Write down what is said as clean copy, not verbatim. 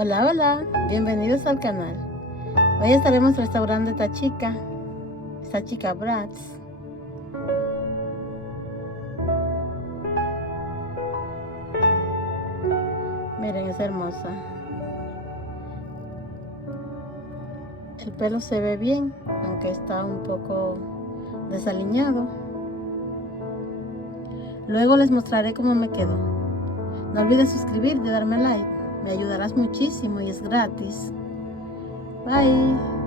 Hola, hola, bienvenidos al canal. Hoy estaremos restaurando esta chica Bratz. Miren, es hermosa. El pelo se ve bien, aunque está un poco desaliñado. Luego les mostraré cómo me quedó. No olvides suscribirte y darme like. Me ayudarás muchísimo y es gratis. Bye.